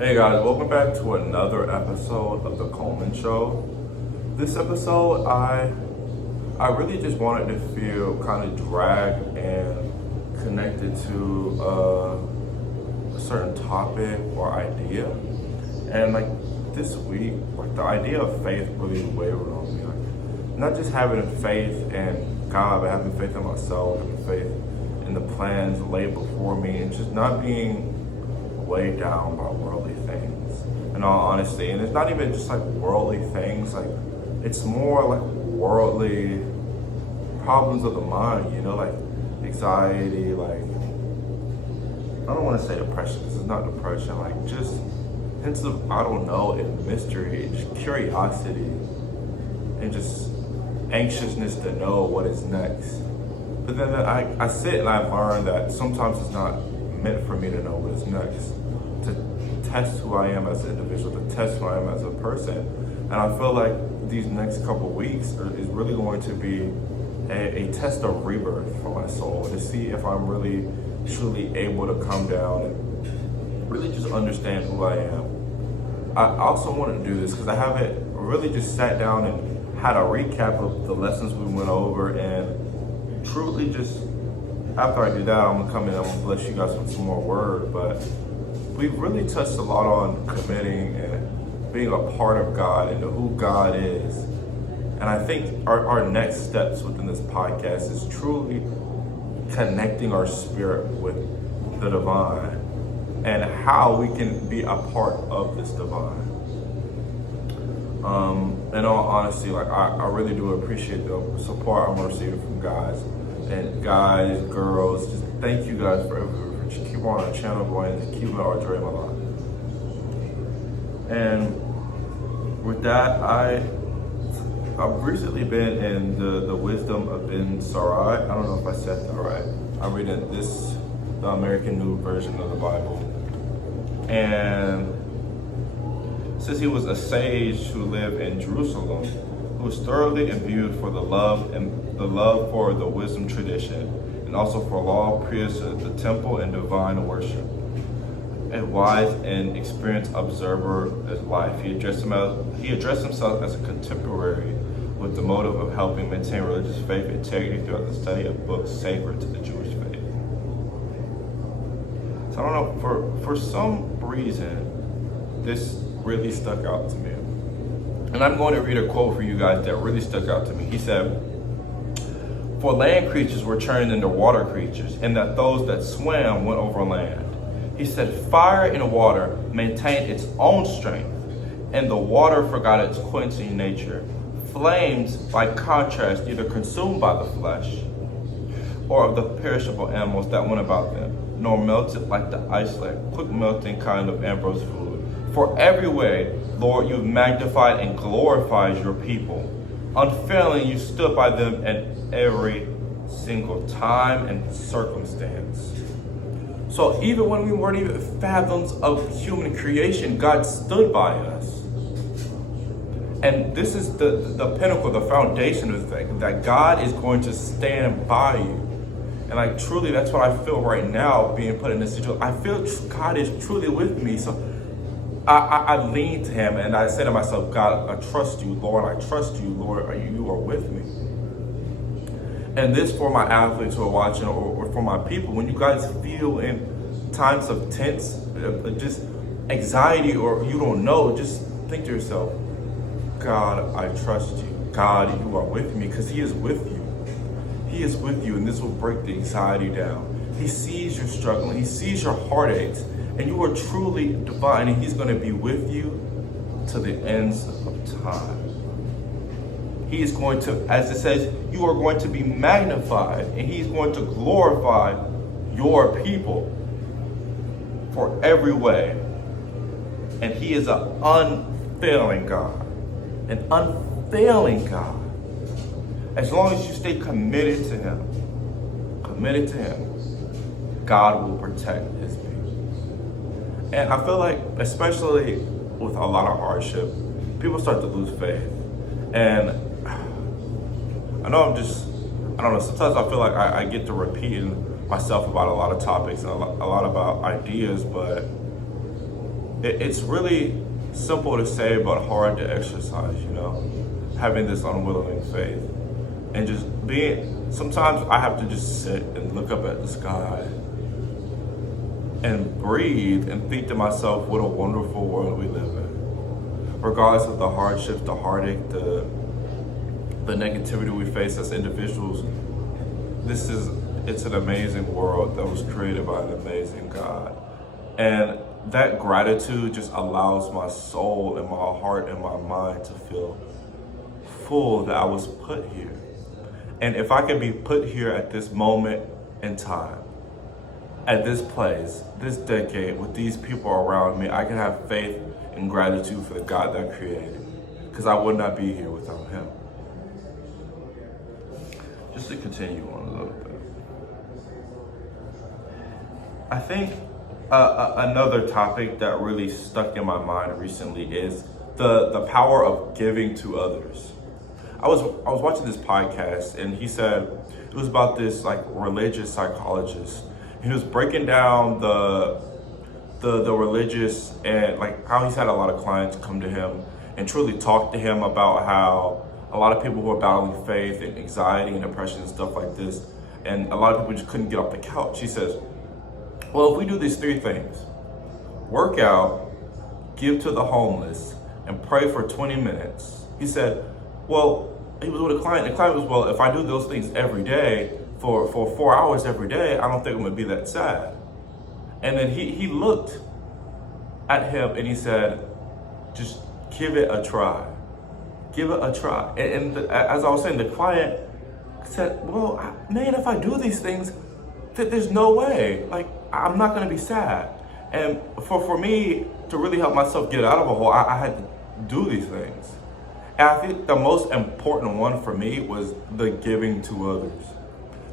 Hey guys, welcome back to another episode of the Coleman Show. This episode, I really just wanted to feel kind of dragged and connected to a certain topic or idea. And like this week, like the idea of faith really wavered on me. Like not just having faith in God, but having faith in myself, having faith in the plans laid before me, and just not being weighed down by worldly things, in all honesty. And it's not even just like worldly things, like it's more like worldly problems of the mind, like anxiety, like I don't want to say depression, because it's not depression, like just hints of, I don't know, and mystery, just curiosity, and just anxiousness to know what is next. But then I sit and I've learned that sometimes it's not meant for me to know what is next, to test who I am as an individual, to test who I am as a person. And I feel like these next couple weeks is really going to be a test of rebirth for my soul, to see if I'm really truly able to come down and really just understand who I am. I also want to do this because I haven't really just sat down and had a recap of the lessons we went over, and truly just after I do that, I'm gonna come in, I'm gonna bless you guys with some more word. But we've really touched a lot on committing and being a part of God and who God is. And I think our next steps within this podcast is truly connecting our spirit with the divine and how we can be a part of this divine. In all honesty, like I really do appreciate the support I'm receiving from guys. And guys, girls, just thank you guys for keeping on our channel going and keeping our dream alive. And with that, I've recently been in the wisdom of Ben Sarai. I don't know if I said that right. I'm reading the American New Version of the Bible. And since he was a sage who lived in Jerusalem, who was thoroughly imbued for the love for the wisdom tradition, and also for law, priesthood, the temple, and divine worship. A wise and experienced observer of life, he addressed himself as a contemporary with the motive of helping maintain religious faith integrity throughout the study of books sacred to the Jewish faith. So I don't know, for some reason, this really stuck out to me. And I'm going to read a quote for you guys that really stuck out to me. He said, "For land creatures were turned into water creatures, and that those that swam went over land." He said, "Fire and water maintained its own strength, and the water forgot its quenching nature. Flames, by contrast, neither consumed by the flesh or of the perishable animals that went about them, nor melted like the ice-like, quick-melting kind of ambrose food. For every way, Lord, you've magnified and glorified your people. Unfailing, you stood by them in every single time and circumstance." So even when we weren't even fathoms of human creation, God stood by us. And this is the pinnacle, the foundation of the thing, that God is going to stand by you. And like truly, that's what I feel right now being put in this situation. I feel God is truly with me. So I lean to him and I say to myself, God, I trust you, Lord. I trust you, Lord. You are with me. And this for my athletes who are watching, or for my people, when you guys feel in times of tense, just anxiety, or you don't know, just think to yourself, God, I trust you. God, you are with me, because he is with you. He is with you, and this will break the anxiety down. He sees you struggling. He sees your heartaches, and you are truly divine, and he's going to be with you to the ends of time. He is going to, as it says, you are going to be magnified, and he's going to glorify your people for every way. And he is an unfailing God. An unfailing God. As long as you stay committed to him, God will protect his people. And I feel like, especially with a lot of hardship, people start to lose faith. And I know I don't know, sometimes I feel like I get to repeating myself about a lot of topics and a lot about ideas, but It's really simple to say, but hard to exercise, having this unwilling faith. And just sometimes I have to just sit and look up at the sky and breathe and think to myself, what a wonderful world we live in. Regardless of the hardships, the heartache, the negativity we face as individuals, it's an amazing world that was created by an amazing God. And that gratitude just allows my soul and my heart and my mind to feel full that I was put here. And if I can be put here at this moment in time, at this place, this decade, with these people around me, I can have faith and gratitude for the God that created, because I would not be here without him. Just to continue on a little bit. I think another topic that really stuck in my mind recently is the power of giving to others. I was watching this podcast, and he said it was about this like religious psychologist. He was breaking down the religious, and like how he's had a lot of clients come to him and truly talk to him about how a lot of people who are battling faith and anxiety and depression and stuff like this, and a lot of people just couldn't get off the couch. He says, well, if we do these three things: work out, give to the homeless, and pray for 20 minutes. He said, well, he was with a client. The client was, well, if I do those things every day for 4 hours every day, I don't think I'm gonna be that sad. And then he looked at him and he said, just give it a try. Give it a try. And as I was saying, the client said, well, man, if I do these things, there's no way. Like, I'm not gonna be sad. And for me to really help myself get out of a hole, I had to do these things. And I think the most important one for me was the giving to others.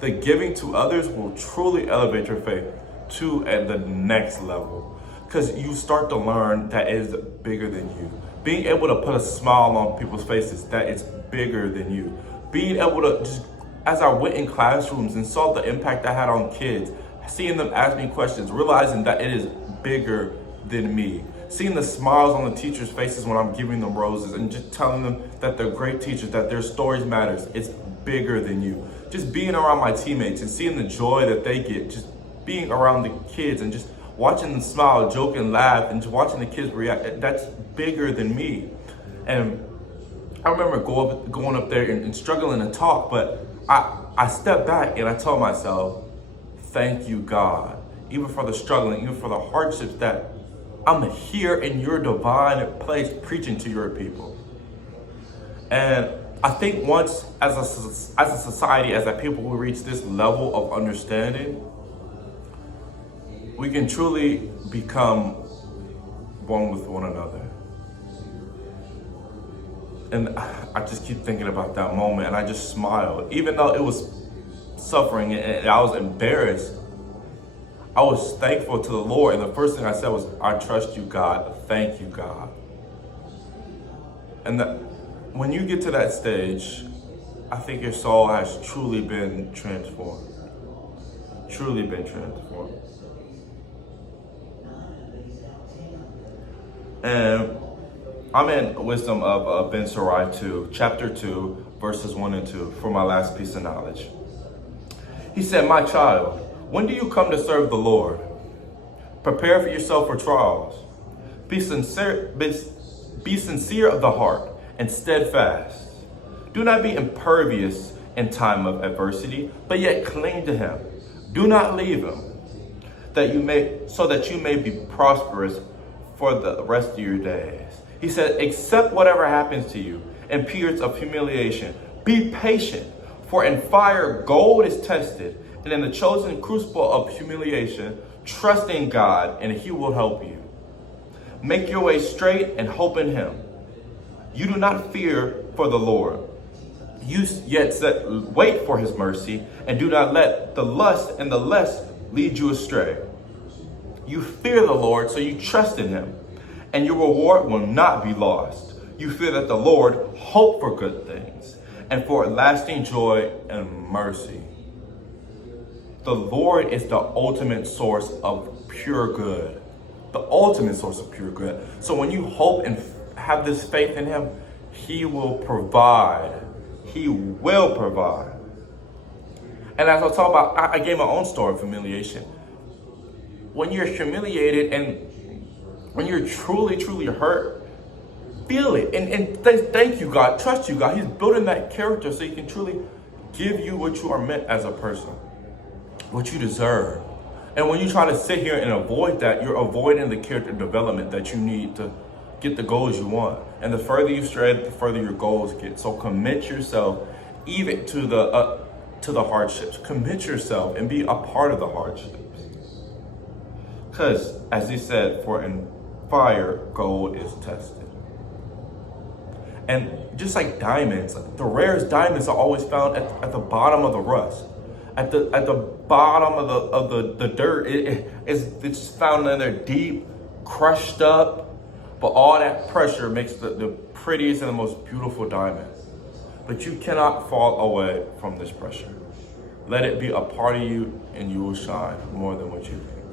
The giving to others will truly elevate your faith to at the next level, because you start to learn that it is bigger than you. Being able to put a smile on people's faces, that it's bigger than you. Being able to just, as I went in classrooms and saw the impact I had on kids, seeing them ask me questions, realizing that it is bigger than me. Seeing the smiles on the teachers' faces when I'm giving them roses and just telling them that they're great teachers, that their stories matters. It's bigger than you. Just being around my teammates and seeing the joy that they get, just being around the kids and just watching them smile, joke, and laugh, and just watching the kids react, that's bigger than me. And I remember going up there and struggling to talk, but I stepped back and I told myself, thank you, God, even for the struggling, even for the hardships, that I'm here in your divine place preaching to your people. And I think once, as a society, as a people who reach this level of understanding, we can truly become one with one another. And I just keep thinking about that moment, and I just smiled. Even though it was suffering and I was embarrassed, I was thankful to the Lord. And the first thing I said was, I trust you, God. Thank you, God. And when you get to that stage, I think your soul has truly been transformed. Truly been transformed. And I'm in Wisdom of Ben Sarai 2, chapter 2, verses 1 and 2, for my last piece of knowledge. He said, my child, when do you come to serve the Lord? Prepare for yourself for trials. Be sincere of the heart and steadfast. Do not be impervious in time of adversity, but yet cling to him. Do not leave him, so that you may be prosperous for the rest of your days. He said, accept whatever happens to you in periods of humiliation. Be patient, for in fire gold is tested, and in the chosen crucible of humiliation, trust in God, and he will help you. Make your way straight and hope in him. You do not fear for the Lord. You yet wait for his mercy, and do not let the lust and the lust lead you astray. You fear the Lord, so you trust in him, and your reward will not be lost. You fear that the Lord, hope for good things, and for lasting joy and mercy. The Lord is the ultimate source of pure good. the ultimate source of pure good. So when you hope and have this faith in him, he will provide. He will provide. And as I talk about, I gave my own story of humiliation. When you're humiliated and when you're truly, truly hurt, feel it. And thank you, God. Trust you, God. He's building that character so he can truly give you what you are meant as a person, what you deserve. And when you try to sit here and avoid that, you're avoiding the character development that you need to get the goals you want. And the further you stray, the further your goals get. So commit yourself even to the hardships. Commit yourself and be a part of the hardships. Because, as he said, for in fire, gold is tested. And just like diamonds, the rarest diamonds are always found at the bottom of the rust. At the bottom of the dirt, it's found in there deep, crushed up. But all that pressure makes the prettiest and the most beautiful diamond. But you cannot fall away from this pressure. Let it be a part of you and you will shine more than what you think.